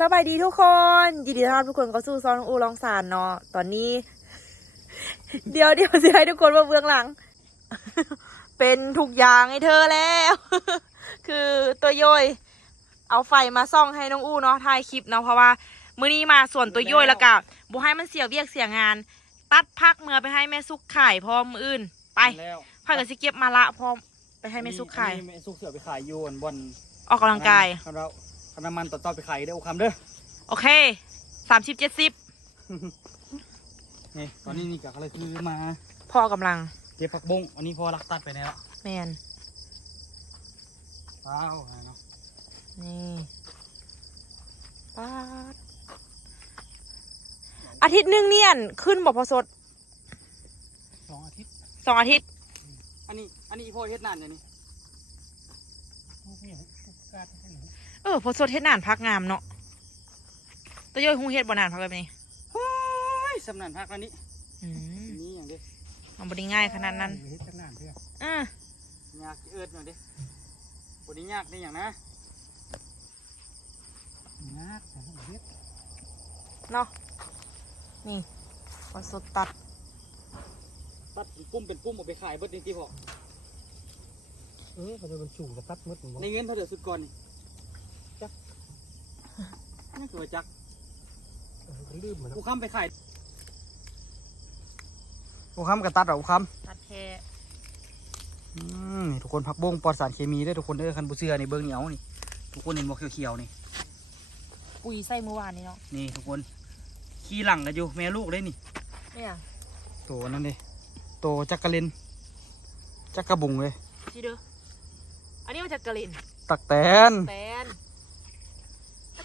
สบายดีทุกคน ยินดีต้อนรับทุกคนเข้าสู่ซอนอูลองสารเนาะตอนนี้ เดี๋ยวเดี๋ยวจะให้ทุกคนมาเบื้องหลัง เป็นทุกอย่างให้เธอแล้ว คือตัวย่อยเอาไฟมาส่องให้น้องอู้เนาะถ่ายคลิปเนาะเพราะว่ามื้อนี้มาส่วนตัวย่อยแล้วกับบ่ให้มันเสียเวียกเสียงาน ตัดพักเมื่อไปให้แม่ซุกขายพร้อมมืออื่น ไปแล้วพ่อยก็สิเก็บมาละพร้อมไปให้แม่ซุกขายอันนี้แม่ซุกเสือไปขายอยู่บนออกกำลังกายคำ เราคำน้ำมันต่อต่อไปขายได้อโอคำเด้อ โอเคสามสิบเจ็ดสิบนี่ตอนนี้นี่ก็เลยคือมา พ่อกำลังเก็บผักบงอันนี้พอรักตัดไปแล้วแมนว้าวเนาะนี่ปาดอาทิตย์หนึงเนี่ยนขึ้นบอกพอสดสองอาทิตย์ สองอาทิตย์ อันนี้ อันนี้อีพ่อเฮ็ดนานเนี่ยนี่เออพอสดเฮ็ดนานพักงามเนาะตัวย่อยหุงเฮ็ดบ่นานพักแบบนี้เฮ้ยสำนันพักอันนี้อืมนี่อย่างเดียวมันบ่ได้ง่ายขนาดนั้นเฮ็ดตั้งนานเพื่ออะยากเอิดหน่อยดิบไดียากนี่อย่างนะยากแต่ผมเฮ็ดเนาะนี่พอสดตัดตัดเป็นปุ้มเป็นปุ้มเอาไปขายเบิดจริงๆพ่อเออเขาจะมันสูงกับตัดมืดหมดในเงินเท่าเดือดสุดก่อนนี่จัก นี่คือว่าจักลืมมันกูค้ำไปขายกูค้ำกับตัดเหรอกูค้ตัดแค่ำอืมนี่ทุกคนผักบงปลอดสารเคมีเด้อทุกคนเด้อคันบุเชื่อนี่เบิ้งเหนียวนี่ทุกคนเห็นบอกเขียวๆนี่ปุ๋ยใส่เมื่อวานนี้เนาะนี่ทุกคนขี้หลังกันอยู่แม่ลูกเลยนี่เนี่ยโตนั่นดิโตจักกะเลนจักกระบุงเลยที่เด้ออันนี้มาจากกะลินตักแตนแตน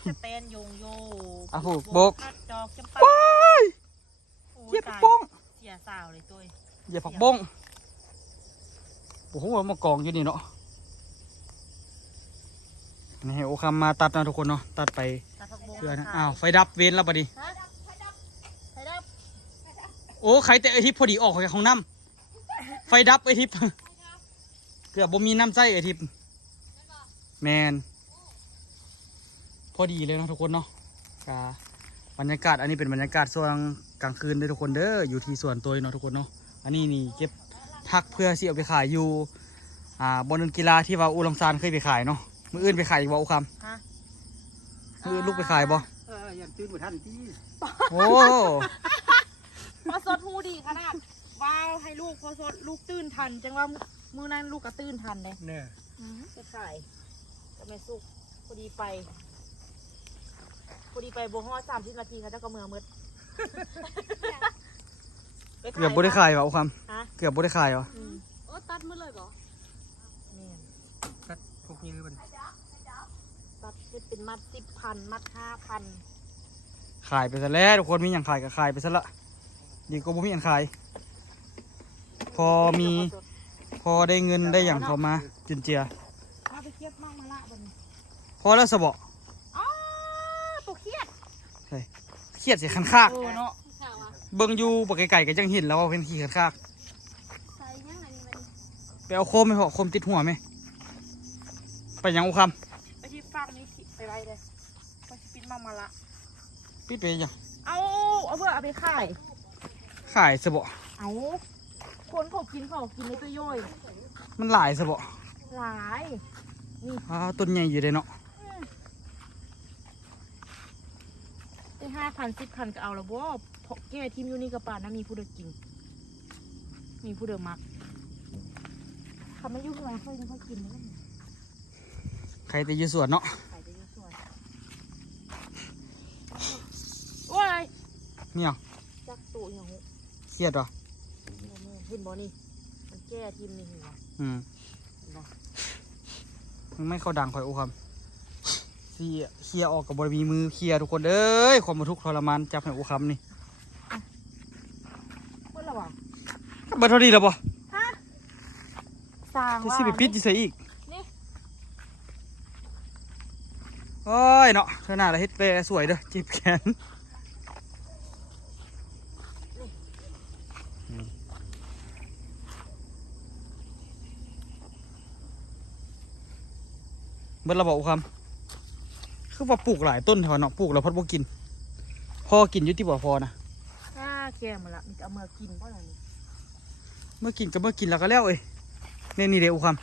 ตะแตนโยงโยอะผูกบกพัดดอกจำปาว้ายโอ้เหยียบผัตากบงเสียสาวเลยตัวเองเหยียบผักบงโอ้โหมากองอยู่นี่เนาะนี่โอคำมาตัดนะทุกคนเนาะตัดไปตาพักบงเพื่อนะขยอ้าวไฟดับเว้นแล้วปะดิฮะไฟดับโอ้ใครแต่ไอทิพย์พอดีออกจากห้องน้ำไฟดับไอทิพย์เกือบบ่มีน้ำใจไอทิพย์แมน พอดีเลยเนาะทุกคนเนาะกาบรรยากาศอันนี้เป็นบรรยากาศช่วงกลางคืนเด้อทุกคนเด้ออยู่ที่ส่วนตัวเนาะทุกคนเนาะอันนี้นี่เก็บพักเพื่อสิเอาไปขายอยู่อ่าบนกีฬาที่ว่าอูลองซานเคยไปขายเนาะมืออื่นไปขายอีกบ่อูคฮะำมืออื่นลูกไปขายบ่เออยังตื่นบ่ทันที่โอ้พอสดหูดีขนาดว้าวให้ลูกพอสดลูกตื่นทัน จังว่ามือนั้นลูกก็ตื่นทันเลยเนี่ยไปขายก็ไม่สุกพอดีไป พอดีไปโบฮอสามสิบนาทีเขาเจ้าก็เมืองมืดไปขาย เกือบบ่ได้ขายว่ะอูคฮะำเกือบบ่ได้ขายวะอืมโอ้ตัดมือเลยบ่นี่ตัดพวกยื้อมันตัดให้เป็นมัดสิบพันมัดห้าพันขายไปซะแล้วทุกคนมีอย่างขายก็ขายไปซะละดีก็บ่มีอย่างขาย พอมี พอได้เงินได้อย่างเขามาจุนเจียมาไปเทียบมากมาละบัดนพอแล้วสบะ อ๋อตัวเครียด เครียดสิคันคากเออเนาะข่าวอะเบิ่งอยู่บ่ไกลๆก็จังเห็นแล้วว่าเป็นขี้คันคากใส่ยังไงมันไปเอาโคมไหมเหรอโคมติดหัวไหมไปยังอุคไปที่ฟากนี้ไปไว้เลยไปที่ปิ้นมากมาละำพี่ไปยังเอาเอาเพื่อเอาไปขายขายสบะเอาคนเขากินเขากินในตัวย่อยมันหลายสบะหลายอ้าวต้นใหญ่อยู่เลยเนาะ ได้ห้าพันสิบพันก็เอาแล้วบ่เพราะแก่ทีมอยู่นี่กับป่านนะมีผู้เดิกิน มีผู้เดิมักทำไม่ยุ่งอะไรค่อยค่อยกินนะใครแต่อยู่สวนเนาะขายไปเยอะส่วนโอ้ยเนี่ยจักตัวอย่างหูเครียดวะเห็นบ่นี่มันแก้ทีมนี่หัวอืมมันไม่เข้าดังคอยอุคำเสียเคลียร์ออกกับบริมีมือเคลียร์ทุกคนเอ้ยความมาทุกข์ทรมานจับให้อุคำนี่เมื่อไหร่วะเบิดเท่านี้แล้วปะสร้างจะว่าสิไปปิดจะใส่อีกนี่โอ้ยเนาะเธอหน้าละเฮ็ดไปสวยเด้อจีบแขนเบิดระบอกค คือว่าปลูกหลายต้นแถวเนาะปลูกแล้วพอดบ่กินพ่อกินอยุติบ่พอนะถ้าแกมาละมีแต่เอามากินเพราะอะไรนี่เมื่อกินก็เมื่อกินแล้วก็แล้วเอ้ยนี่นี่เดี๋ยวอุคอืม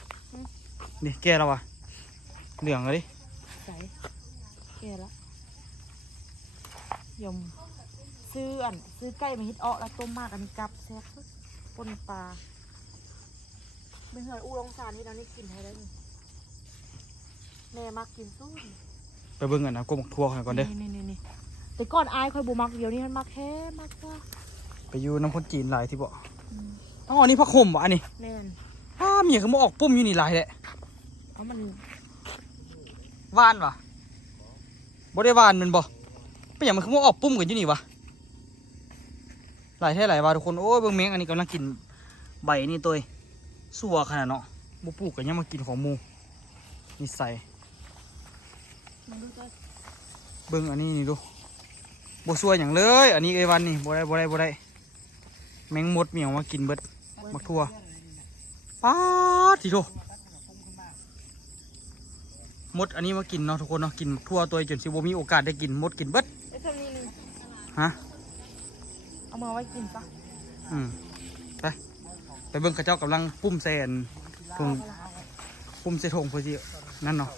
ำนี่แกแล้ววะเหลืองเลยใส่แกละยมซื้ออันซื้อไก่มาเฮ็ดเอ้อแล้วต้มมากอันนี้กับแซ่บปนปลาเป็นเหืออูลองซานที่เรานี่กินให้ได้นี่แม่มักกินสู้นี่ ไปเบิ่งกันนะกบหมกทั่วให้ก่อนเด้อนี่นี่นี่แต่ก่อนอายคอยบูมักเดียวนี่มันมักแค่มักว่าไปอยู่น้ำคนจีนหลายที่บ่ต้องอันนี้พักห่มบ่อันนี้แน่นอ้าเมียคือมาออกปุ่มอยู่นี่หลายแหละเพราะมันว่านวะบ่ได้ว่านแมันบ่เป็นอย่างมันคือมาออกปุ่มกันอยู่นี่วะหลายแท้หลายวะทุกคนโอ้ยเบิ่งแมงอันนี้กำลังกินใบนี่ตัวเองสัวขนาดเนาะบ่ปลูกกันยังมากินของหมูนี่ใส่ มันดูตัวเบิ่งอันนี้นี่ดูบ่สัวอย่างเลย อันนี้ไอ้วันนี่บ่ได้บ่ได้บ่ได้ แมงมดเหมียวมากินเบิดมักทั่วป๊าดทีโถมดอันนี้มากินเนาะทุกคนเนาะกินมักทั่วตัวเองจนสิบ่มีโอกาสได้กินมดกินเบิดไอ้ตัวนี้หนึงฮะเอามาไว้กินปะอืมไปไปเบิ่งเขาเจ้ากำลังปุ้มแซนทงปุ้มเสทงเพื่อสินั่นเนาะ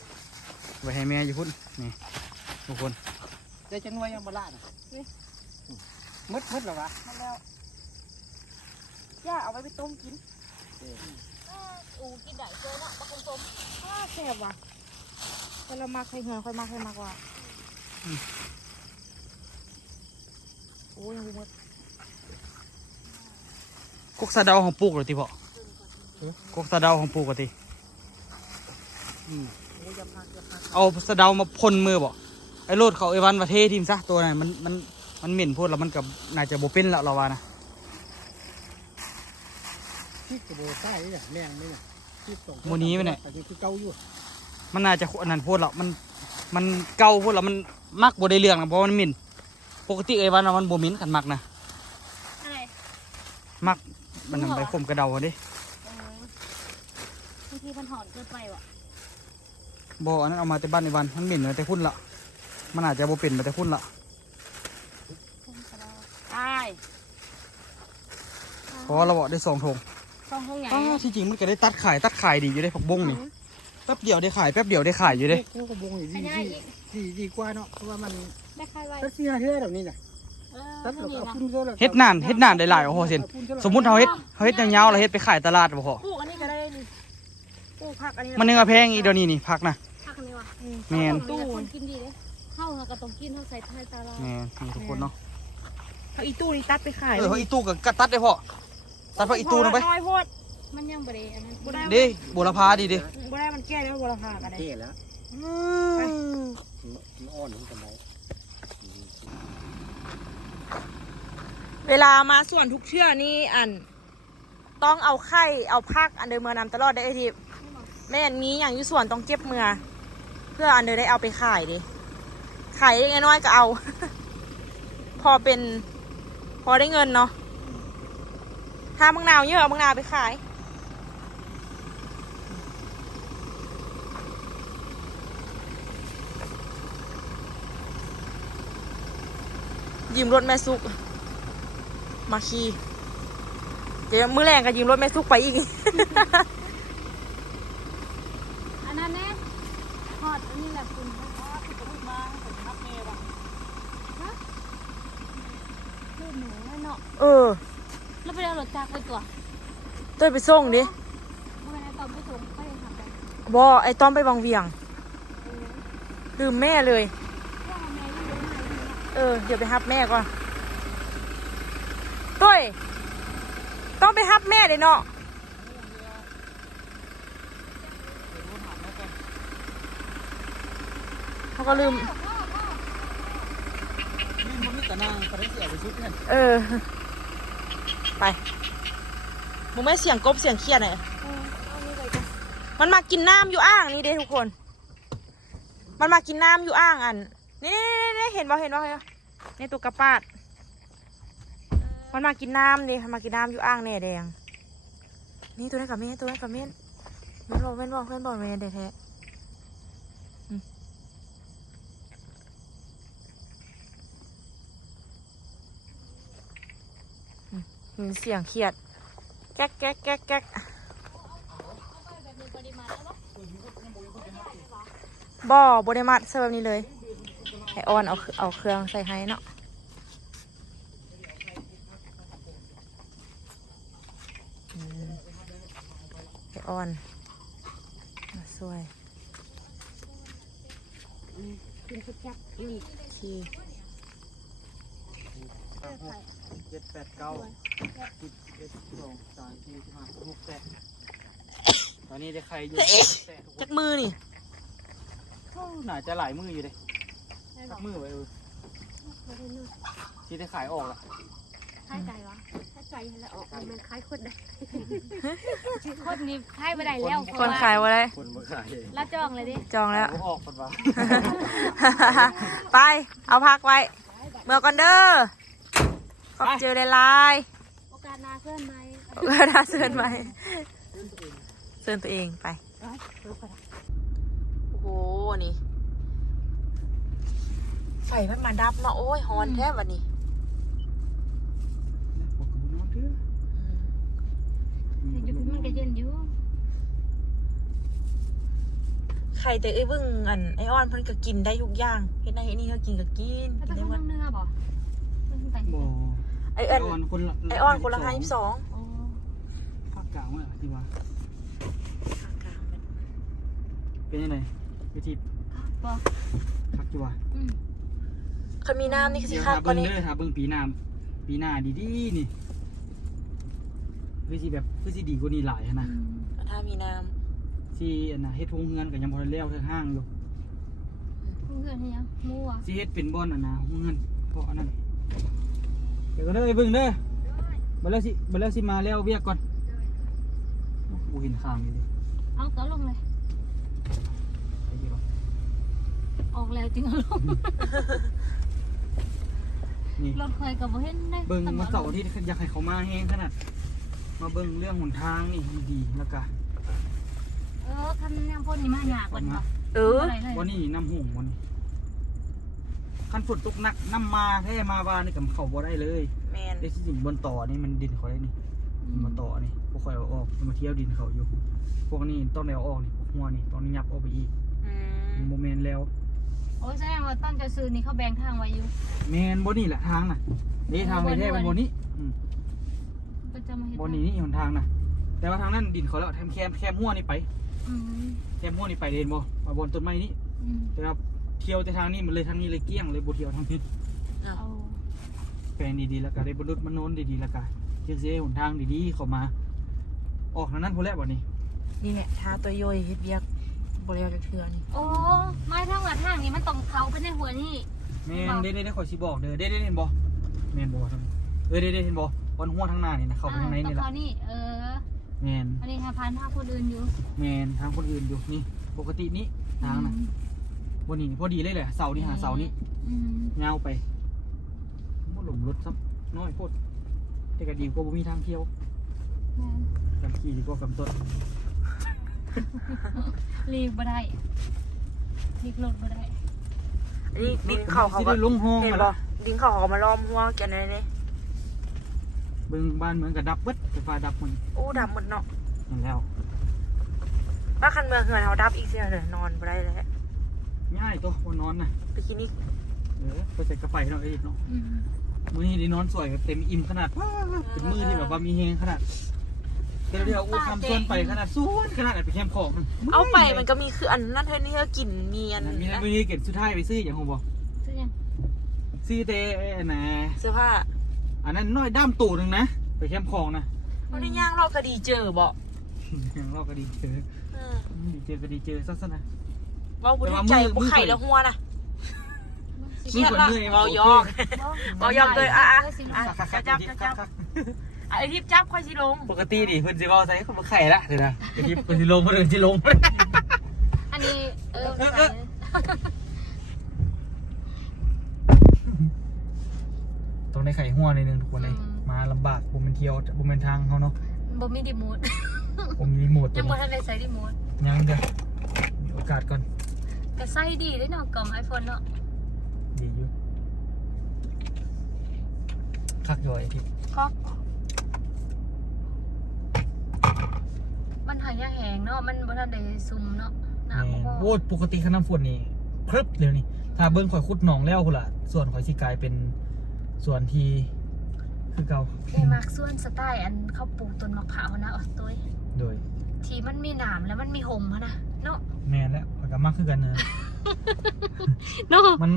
ไว้ให้แม่อยู่พุ่นนี่ทุกคนได้จังไว้ยังบ่ละน่ะมืดมืดหรอวะมาแล้วย่าเอาไว้ไปต้มกินอูกินได้เจอเนาะปลาคงต้มอ้าแซ่บว่ะแต่เรามักให้เหือค่อยมักให้มากกว่าโอ้ยยังบ่หมดกกสะเดาของปลูกเลยทีพ่อกกสะเดาของปลูกเลยทีโอ้ย อย่าพักอย่าพักเอาสะเดามาพ่นมือบ่ไอ้โลดเขาไอ้วันประเทศทีมซะตัวนั้นมันมันมันเหม็นโพูดแล้วมันกับน่าจะโบเป็นแล้วเราว่านะที่กระโบใต้นี่เนี่ยแมงนี่เนี่ยที่ตรงหมูนี้ไปไหนแต่นี่คือเก่าอยู่มันน่าจะอันนั้นโพูดแล้วมันมันเก่าโพูดแล้วมันมักบ่ได้เรื่องนะเพราะว่ามันเหม็นปกติไอ้วันน่ะมันโบเหม็นกันมักนะอะไรมักมันนำไปข่มกระเดาดิเออบางทีมันหอนเกินไปว่ะ บ่อันนั้นเอามาแต่บ้านไอ้วันมันเหม็นมาแต่พุ่นละมันอาจจะบ่เป็นมาแต่พุ่นละใช่เพราะว่าเราบอกได้สองธงต้องห้องใหญ่อ้าวที่จริงมันก็ได้ตัดขายตัดขายดีอยู่ได้ผักบงนี่แป๊บเดียวได้ขายแป๊บเดียวได้ขายอยู่เด้นี่กระโบงอยู่ขดียายดีอีกดีดีกว่าเนาะเพราะว่ามันได้ใครไว้ตัดเสียเท่าแบบนี้น่ะเออตัดไม่แล้วมีก็เอานะขึ้นเท่าแล้วเฮ็ดนานเฮ็ดนานได้หลายโอ้โหเซนสมมุติเราเฮ็ดเราเฮ็ดยาวๆเราเฮ็ดไปขายตลาดบ่พอปลูกอันนี้ก็ได้นี่ปลูกผักอันนี้มันนึงอะแพงอีกเดี๋ยวนี้นี่ผักนะ แม่นตู้คนกินดีเลยเข้าหาก็ต้องกินเข้าใส่ท้ายตาลาแม่นี่ทุกคนเนาะเขาอีตู้นี่ตัดไปขายเออเพราะอีตู้ก็ตัดได้พอตัดเพราะอีตู้ลงไปน้อยโพดมันยังบริอันนั้นบ่ได้เด้บุรพาดีเด้บ่ได้มันแก้แล้วบ่ราคากันได้เท่แล้วมันอ่อนขึ้นกันไหนเวลามาส่วนทุกเชื่อนี่อัน ต้องเอาไข่เอาผักอันเดิมเมือนำตลอดได้ไอทีแม่นมีอย่างอยู่ส่วนต้องเก็บเมือ เพื่ออันเดิมได้เอาไปขายดิขายได้น้อยก็เอา พอเป็น พอได้เงินเนาะถ้ามังนาวเยอะเอามังนาวไปขายยืมรถแม่ซุก มาขี่เดี๋ยวมือแรงก็ยืมรถแม่ซุกไปอีก อันนั้นแน่ท อดอันนี้แหละคุณลูกหนูนั่นเนาะเออ แล้วไปเอารถจักรไปตัวเต้ยไปส่งดิเมื่อไหร่ตอนไปส่งก็ยังทำไปบอไอต้อมไปวังเวียงลืมแม่เลย ว่าแม่ยังเลี้ยงมาอยู่เนี่ยเออ เดี๋ยวไปฮับแม่ก่อนต้ยต้องไปฮับแม่เลยเนาะ เขาก็ลืมนี่มันมีแต่นางก็ได้เสียไปชุดเนี่ยเออ ไปมึงไม่เสียงกบเสียงเครียดหน่อยเออเอานี่เลยจ้ะมันมากินน้ำอยู่อ่างนี่เด้ทุกคน มันมากินน้ำอยู่อ่างอัน นี่นี่นี่เห็นบ่เห็นบ่เห็นบ่นี่ตัวกระปาด มันมากินน้ำดิมันมากินน้ำอยู่อ่างแน่แดง นี่ตัวนั้นกับเมนตัวนั้นกับเมนเมนบอกเมนบอกเมนบอกเมนเด้แท้ มีเสียงเครียด แก๊กแก๊กแก๊กแก๊กบ่อบไดมัดเสิร์ฟนี้เลยให้ออนเอาเอาเครื่องใส่ให้เนาะอืมให้ออนมาช่วยกินสักจักอืมที เจ็ดแปดเก้า สิบเอ็ดสิบสองสามสี่สิบห้าสิบหกแปดตอนนี้ได้ใครอยู่แปดทุกคจันกมือนี่น่าจะหลายมืออยู่เลยได้หรสัอกมือไว้เออไม่ได้นู่นที่ได้ขายออกละคล้ายใจวะคล้ายใจแล้วออกมันคล้ายคนได้คนนี้คล้ายไปได้แล้วคนขายว่าไรคนมาขายแล้วจองเลยดิจองแล้ว เอาออกคนว่าไป เอาพักไว้ เมื่อก่อนเด้อขอบเจอลายโอกาสหนาเพื่อนไหมๆก็น่าเชิญไหมเชิญตัวเองไป โอ้โห นี่ ไฟมันมาดับเนาะโอ้ยฮอนแท้วันนี้บอกกับน้องเถอะอยู่มันก็เย็นอยู่ไข่แต่ไอ้ยเบึ้งอันไอออนเพิ่นก็กินได้ทุกอย่างเฮ็ดได้เฮ็ดนี่เขากินก็กินแล้วกินไปได้ข้างหมดเนื้อบ่ไปบ่ ไอเอิญคนละไอออนคนละห้าสิบสองโอ้ภาคกลางว่าที่ว่าเป็นยังไงวิธีบ่คักจีว่าอืมเขามีน้ำนี่คือสิเดี๋ยวคักหากว่าเบิ้งนี้เด้อหาเบิ้งปีหน้าปีหน้าดีๆนี่คือสิแบบคือสิดีกว่านี้หลายอะนะถ้ามีน้สิอันน่ะเฮ็ดโรงเรือนก็ยังบ่ทันแล้วเทิงห้างอยู่เพื่อนเนี่ยมัวสิเฮ็ดเป็นบ่อนอะนะโรงเรือนเพราะอันนั้น เดี๋ยวก็เด้อไอ้เบิ่งเด้อบัดแล้วสิบัดแล้วสิมาแล้วเวียกก่อนบ่เห็นข้างนี่เลยเอาต่อลงเลยไปดีกว่าออกแล้วจริงเอาลงนี่ รถเคยกับบ่เห็นได้เบิ่งมาเสาร์อาที่อยากให้เขามาแฮงขนาดมาเบิ่งเรื่องหนทางนี่ดีๆแล้วก็เออคันยามพ่นนี่มาหยากกว่าบ่ำเอออะไรเลยวันนี้น้ำหุ่งวันนี้ คันฝนตกหนักน้ำมาแท้มาบ้านนี่กับเขาบ่ได้เลยแมนได้ที่จริงบนต่อนี่มันดินเขาได้นี่บนต่อนี่พวกคอยเอาออกมาเที่ยวดินเขาอยู่ พวกนี้ต้องได้เอาออกนี่พวกหัวนี่ต้องยับออกไปอีกอืมโมเมนต์แล้ว โอ้ยแสดงว่าต้นจะซื้อนี่เขาแบ่งทางไว้อยู่แมนบนนี่แหละทางน่ะนี่ทางไปแท้เป็นบนนี้อืมก็จะมาเห็นบนนี้นี่หนทางน่ะ แต่ว่าทางนั้นดินเขาแล้วแคมแคมแคมหัวนี่ไปอืมแคมหัวนี่ไปเดินบ่มาบนต้นไม้นี้อืมแต่ว่า เที่ยวแต่ทางนี้มันเลยทางนี้เลยเกลี้ยงเลยบ่เที่ยวทางนี้เอาแปลงดีๆแล้วก็ได้บรรลุมันโน้นดีๆแล้วก็เชื่อเสียหนทางดีๆเข้ามา ออกทางนั้นพอแล้วบ่นี้นี่แหละทาตัวย่อยเฮ็ดเบียกบริวารเทือนี่โอ้ไม้ทางว่าทางนี้มันต้องเขาไปในหัวนี่แม่นเด้ได้ได้ขอยสิบอกเด้อเด้ได้เห็นบ่แม่นบ่ทำเออเด้ได้เห็นบ่บนหัวทางหน้านี่นะเข้าไปทางในนี่ต้ล่ะเขานี่เออแม่นอันนี้หาพันทางคนอื่นอยู่แม่นทางคนอื่นอยู่นี่ ปกตินี้ทางน่ะ บนนี้พอดีเลยแหละเสานี่หาเสานี้อืมยาวไปบ่หลงรถซ้ำน้อยโพดแต่ก็ดีกว่าบ่มีทางเที่ยวแม่นกำขี่ดีกว่ากำต้นรีบบ่ได้รีบรถบ่ได้อันนี้ดินเขาเขาสิก็ได้ลงห้องเห็นอะบ่ล่ะดินเขาเขาก็มาล้อมหัวกันเลยนี่เบิ่งบ้านเหมือนกับดับเบิดไฟฟ้าดับมันอู้ดำหมดเนาะนั่นแล้ว ว่าคันเมืองเหือนเขาดับอีกเสียเลยนอนบ่ได้แล้ว ง่ายตัววันนอนน่ะไปกินนี่เออไปใส่กระเป๋าเนาะเอ้ยเนาะอืมมื้อนี้ได้นอนสวยแบบเต็มอิ่มขนาดว้าวเป็นมื้อที่แบบว่ามีแฮงขนาดเดี๋ยวเดี๋ยวอู้ทำส่วนไปขนาดส่วนขนาดไปแคมป์ของเอาไปมันก็มีคืออันนั้นเธอนี่เธอกินมีอันมีนะมื้อนี้เก็บสุดท้ายไปซื้ออย่างของบ่ซื้อยังซื้อแต่นะเสื้อผ้าอันนั้นน้อยด้ามตู่หนึงนะไปแคมป์ของนะวันนี้ย่างเราก็ดีเจอบ่อย่างเราก็ดีเจอเออดีเจอก็ดีเจอซะซะนะ เว่าบุญใจบุไข่แล้วหัวนะเครียดละมือก่อนเบายอกเอายอมเลยอะอะอะคักๆจับๆจับจับไอทิพย์จับค่อยสิลง ปกติดิเพิ่นสิเว้าใส่คนบ่ไข่ละเดี๋ยวนะไอ้ที่เพิ่นสิลงเพิ่นสิลง อันนี้เออเออเออต้องได้ไข่หัวในอยหนึงทุกคนเลยมาลำบากบ่แม่นเที่ยวบ่แม่นทางเขาเนาะบ่มีดิมูดผมมีโหมดยังบ่ตัวนี้ทันได้ใส่ดิมูดยังเด้อมีโอกาสก่อน แต่ไส้ดีด้วยเนาะกล่องไอโฟนเนาะดีอยู่คักย่อยพี่ก็มันหายาแหงเนาะมันบ่ทันไดซุมเนาะหนาบ่โว้ยปกติขน้ำฝนนี่พรึบเร็วนี่ถ้าเบิ้งข่อยคุดหนองแล้วกูล่ะ ส่วนข่อยสิกลายเป็นส่วนที่คือเก่าเอมากส่วนสไตล์อันเขาปลูกต้นมะพร้าวนะอ๋อตัวโดย ที่มันมีหนามแล้วมันมีหมอะนะเนาะแม่นแล้ว ข่อยก็มักคือกันเนอะเนาะ มัน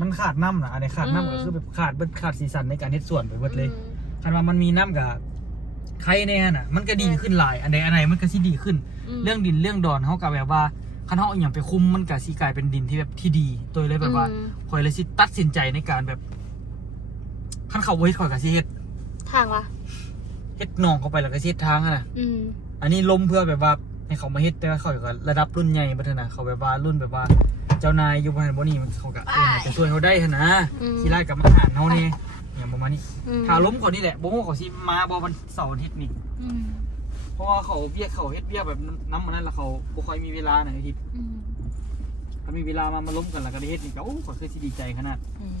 มันขาดน้ำนะอันไหนขาดอืมน้ำก็คือแบบขาดเบิดขาดสีสันในการเฮ็ดส่วนไปเบิดเลยอืมคันว่ามันมีน้ำกับใครแน่น่ะ มันก็ดีขึ้นหลาย อันใดอันไหนมันก็สิดีขึ้นมเรื่องดินเรื่องดอนเขากับแบบว่าคันเขาเอาอย่างไปคุมมันก็สิกลายเป็นดินที่แบบที่ดีโดยเลยแบบว่าอืมข่อยเลยสิตัดสินใจในการแบบคันเขาบ่เฮ็ดข่อยก็สิเฮ็ดทางวะเฮ็ดหนองเข้าไปแล้วก็สิเฮ็ดทางอะนะอืมอันนี้ล้มเพื่อแบบว่า ให้เขามาเฮ็ดแต่ว่าเขาก็ระดับรุ่นใหญ่บัดนะเขาแบบว่ารุ่นแบบว่า เจ้านายอยู่บ่หันบ่นี่มันเขาก็เออจะช่วยเขาได้หันนะอืม ขี้ไล่กับมาหารเฮานี่อย่างประมาณนี้อืมถ้าล้มเขานี่แหละบ่ฮู้เขาสิมาบ่วันเสาร์อาทิตย์นี่ อืมเพราะว่าเขาเวียกเขาเฮ็ดเวียกแบบน้ำมันนั่นแล้วเขาบ่ค่อยมีเวลานะอาทิตย์อืมถ้ามีเวลามามาล้มกันแล้วก็ได้เฮ็ดนี่ก็โอ้ก็คือสิดีใจขนาดอืม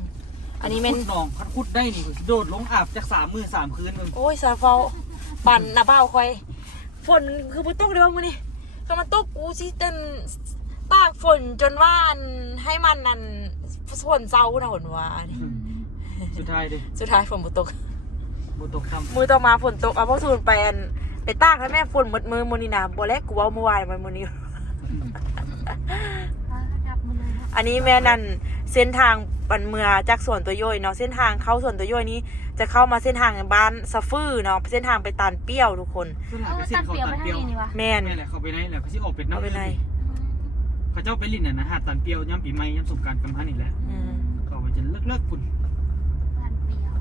อันนี้แม่นขุดหนองคันขุดได้นี่ก็สิโดดลงอาบจากสามมื้อสามคืนมึงโอ้ยสาเฟาปั่นนะเบ้าคอย ฝนคือบ่ตกเด้อมื้อนี้ก็มันตกกูสิเต้นตากฝนจนว่าอันให้มันนั่นฝนเซานะหนว่าอันนี้สุดท้ายเด้สุดท้ายฝนบ่ตกบ่ตกค่ำมือต่อมาฝนตกเอาพ่อสูนไปอันไปตากแล้วแม่ฝนหมดมือมื้อนี้นะบ่แลกกูเว้าเมื่อวานมันมื้อนี้ อ่าดับมาเลยนะ อันนี้แม่นั่นเส้นทางปันเมือจากสวนตัวย่อยเนาะเส้นทางเข้าสวนตัวย่อยนี้ จะเข้ามาเส้นทางบ้านสะฟื้อเนาะเส้นทางไปตาลเปรี้ยวทุกคน ส่วนเอหลายอไปเส้ตันดเขาเปรียวตัไปนทางเปรียวนี้นี่วะแม่นนี่แหละเขาไปไหนแหละเขาสิออกเป็นน้ำเอาไปไหนเขาเจ้าไปลิ้นน่ะนะหาดตันเปรียวย่ำปีใหม่ย่ำสงกรารกำพันอีกแล้วอืมเขาไปจะเลิกเลิกๆคุณปานเปรียว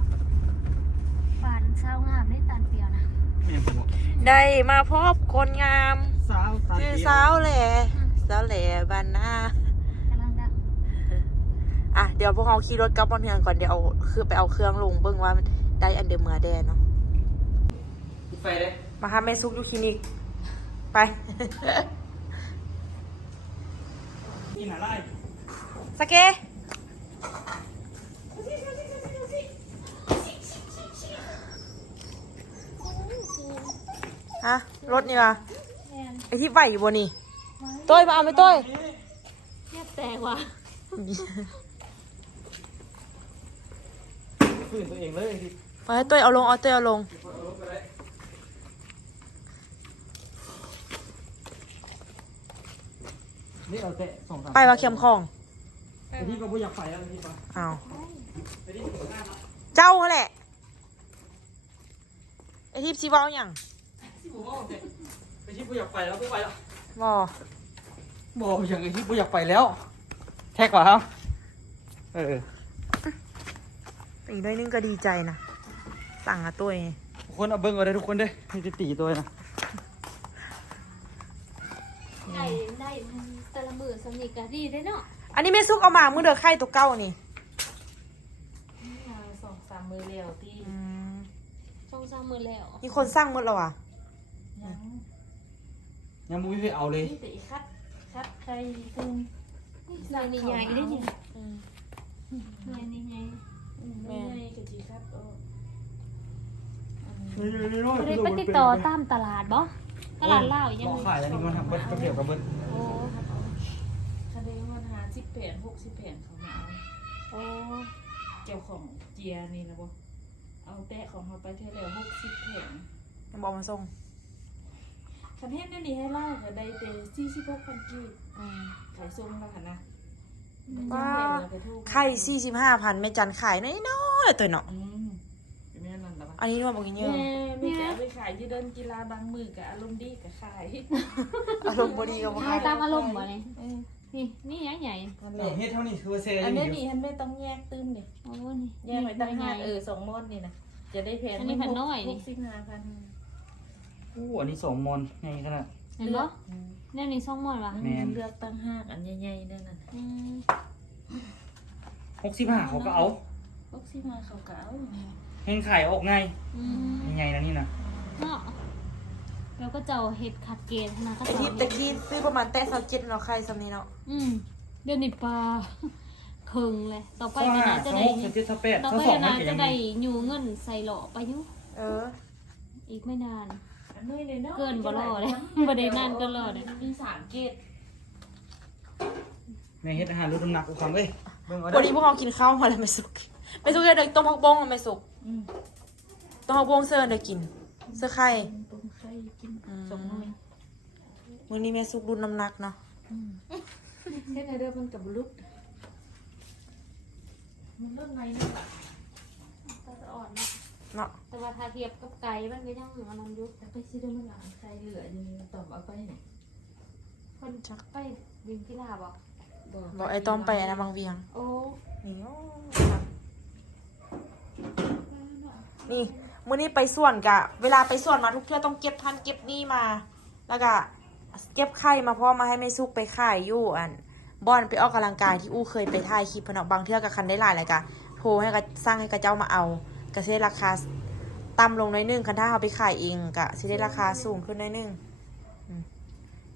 ปานเศร้างามได้ตานเปรียวนะแม่ผมบอกได้มาพบคนงามสาวตันเปชื่อรียวสาวแหล่สาวแหล่บ้านนากำลังดังอะ เดี๋ยวพวกเราขี่รถกลับบนเฮือนก่อนเดี๋ยวเอาคือไปเอาเครื่องลงเบิ่งว่ามันได้อันเดอร์เมือแดนเนาะปิดไฟเลยมาหาแม่ซุกอยู่คลินิก ไปนี่หนาไล่สเกฮะรถนี่วะแม่นไอที่ไหวอยู่บนนี่ต้อยมาเอาไหมต้อยแยบแตกว่ะ ฟื้นตัวเองเลยที่ไปให้ต้อยเอาลงเอาต้อยเอาลง นี่เราเตะสองสามไปว่าเข็มของไอ้ที่ก็บ่อยากไปแล้วไอ้ที่ปะอ้าวไอ้ที่ถึงหน้ามาเจ้าเขาแหละไอที่ซีเวาอย่างที่ผมว่าเตะไอ้ที่บ่อยากไปแล้วไม่ไปแล้วบอบอกอย่างไอ้ที่บ่อยากไปแล้ว แท็กว่าครับเออ อีกหน้อยนึงก็ดีใจนะ สั่งอะต้อยทุกคนเอาเบิ้งเอาได้ทุกคนเด้ให้ติตีตัวนะได้ได้แต่ละมือสำนีกะดีได้เนาะอันนี้แม่ซุกเอามามือเดือไข่ตัวเก้านี่สองสามมือเร็วที่อืมช่องสามมือแล้วมีคนสร้างหมดแล้วอะยังยังมุ้ยไปเอาเลยนี่แต่อีคัดคัดใครตึงลายนี่ใหญ่ได้นี่อืมลายนี่ใหญ่ ไม่ใช่กะจีคัดโอ้บ่ได้ไปติดต่อตามตลาดบ่ตลาดลาวอีกยังอกขายอันนี้มันทำเบิ้ลเกี่ยวกับเบิ้ลโอ้คดีมันหาสิบแผนหกสิบแผนเขามาเอาโอ้เจ้าของเจียนี่นะบ่เอาแตะของเขาไปเท่าแล้วหกสิบแผนยังบอกมาส่งคันเฮ็ดนั่นนี่ให้เล่าก็ได้แต่สี่สิบหกพันกีบอืมขายส่งแล้วค่ะนะ ว้าเดี๋ยวไปทุกไข่สี่สิบห้าพันแม่จันขายน้อยๆตัวเนาะอืมเป็นแม่นั่นแล้วปะอันนี้ว่าบอกกินเยแม่อะมีแต่เอาไปขายที่เดินกีฬาบางมือกับอารมณ์ดีกับขายอารมณ์บดีกับขายตามอารมณ์บ่นี่นี่นี่ใหญ่ใหญ่นั่นแหเออละเฮ็ดเท่านี้คือว่าเซ่อันยันี้งอยู่นี่ฮันไม่ต้องแยกตื้มเลยโอ้นี่แยกไว้ตั้งใหห้าญ่เออสองมดนี่นะจะได้แพนอันนี้แผ่นน้อยนี่หกสิบห้าพันอู้อันนี้สองมอนไงขนาดเห็นบ่ นี่นี่ช่องหมดวะแม่น เลือกตั้งห้าอันใหญ่ๆนั่นน่ะอืมหกสิบห้าเขาก็เอาหกสิบห้าเขาเก่าเฮงขายออกไงอืมยังไงนะนี่นะเนาะแล้วก็จะเอาเห็ดขัดเกณฑ์นะก็ไอที่ตะกี้ซื้อประมาณแต่สามเจ็ดเนาะไข่สำนี้เนาะอืมเดี๋ยวนี้ปลาเคิงเลย ต่อไปข้อก็ห้าน่าจะข้อได้หกข้อเจ็ดข้อแปดต่อข้อไปสอก็งมันน่าก็จะยังได้มีอยู่เงินใส่หล่อไปอยู่เออ อีกไม่นาน เออันน้อยเลยเนาะเกินบ่รอดเลยบ่ได้นั่นก็รอดเลย มีสามเกตแม่เฮ็ดอาหารลดน้ำหนักกูคำเว้ยเบิ่งเอาวันเด้อนี้พวกเรากินข้าวมาแล้วไม่สุกไม่สุกเลยต้มผักบงไม่สุกอืมต้มผักบงเสื้อเดี๋ยวกิน เสื้อไข่ต้มไข่กินอืม สองหน่อยมื้อนี้แม่สุกรุ่นน้ำหนักเนาะแค่ไหนเด้อมันกับลุกมันลดในนี่ล่ะก็จะอ่อน เนาะเนาะแต่ว่าถ้าเทียบกับไก่มันก็ยังอันนั้นอยู่แต่ไปซื้อได้มันหลังใส่เหลืออยู่นี่ต่อมเอาไปไหนเพิ่นจักไปวินที่ลาบ่บอกไอ้ต้อมไปอันนะบางเวียง โอ้นี่โอ้นี่มื้อนี้ไปส่วนกะ เวลาไปส่วนมาทุกเทื่อต้องเก็บทันเก็บนี่มา แล้วก็เก็บไข่มาพร้อมมาให้แม่สุกไปขายอยู่อันบอนไปออกกำลังกายที่อู้เคยไปถ่ายคลิปเพนเนาะบางเทื่อกับคันได้หลายเลยกะโทรให้กับสร้างให้กับเจ้ามาเอา กะสิได้ราคาต่ำลงหน้อยนึงคันถ้าเอาไปขายเองกะสิได้ราคาสูงขึ้นหน้อยนึงอืม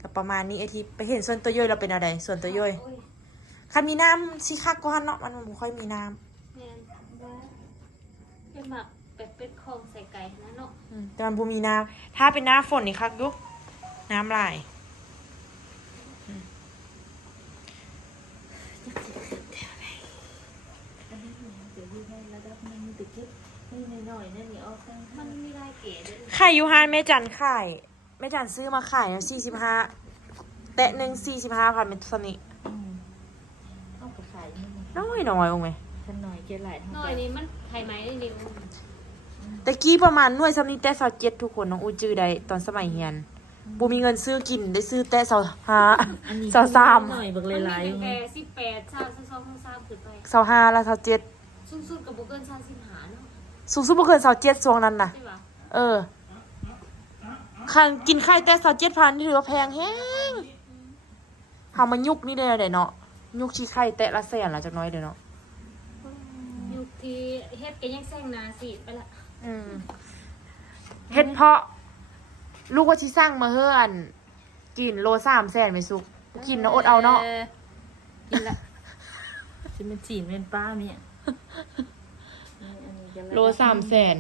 ก็ประมาณนี้ไอทีไปเห็นส่วนตัวย่อยเราเป็นอะไรส่วนตัวย่อยโอ้ยคันมีน้ำสิคักกว่าเนาะมันบ่ค่อยมีน้แม่นว่าเป็นหมักเป็ดเป็ดคองใส่ไก่นะเนาะำอืมแต่มันบ่มีน้ำถ้าเป็นหน้าฝนนี่คักอยุน้ำลาย อันนี้เดี๋ยวดูให้ระดับ หนึงมันติดเก็บนี่หน่อยๆนั่นนี่เอาตั้งมันมีลายเก๋ด้วยไข่ยูฮานแม่จันไข่แม่จันซื้อมาขายสี่สิบห้าแตะหนึ่งสี่สิบห้าพันเป็นสนิอืมเอาไปขายนี่มันน้อยน้อยองไหมฉันหน่อยเกหลายเท่าหน่อยนี้มันไทยไหมได้นิวแต่กี้ประมาณหน่วยสนิแต่สาวเจ็ดทุกคนน้องอูจือได้ตอนสมัยเรียนบูมีเงินซื้อกินได้ซื้อแต่สาวห้าอันนี้สาวสามหน่อยเบิกมันหลายๆมีอยู่ไงแต่สิบแปดสามสิบสองสามขึ้นไปสาวห้าแล้วสาวเจ็ดสูงสุดกับบุเกินสามสิบหาเนาะ สูงสุดบ่เกินสาวเจ็ดช่วงนั้นน่ะใช่ปะเออคันกินไข่แต่สาวเจ็ดพันนี่ถือว่าแพงแฮงเฮามายุกนี่ได้เด้เนาะยุกชีไข่แตะละแสนละจักหน้อยเด้อเนาะยุคที่เฮ็ดกันยังแซงนาสีไปละอืมเฮ็ดเพาะ ลูกว่าชิสั่งมาเฮือน กินโลสามแสนไม่สุก กินเนาะอดเอาเนาะ กินละฉันเป็นจีนเป็นป้าเนี่ยนี่ อันนี้ก็โลสามแสน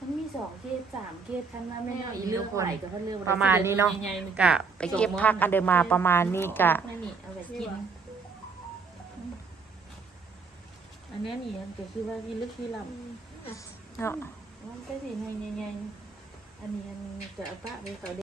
มันมีสองเกตสามเกตคันว่าไม่น้อยอีเรื่องไหลก็ถ้าเรื่องประมาณนี้เนาะใหญ่ๆมันกะ ไปเก็บพักอันเดอมาประมาณนี้กะนั่นนี่เอาไปกินอันนี้นี่มันก็คือว่าวิลึกวิลำเนาะมันก็สิใหญ่ๆๆอันนี้อันนี้จะเอาปะไปต่อ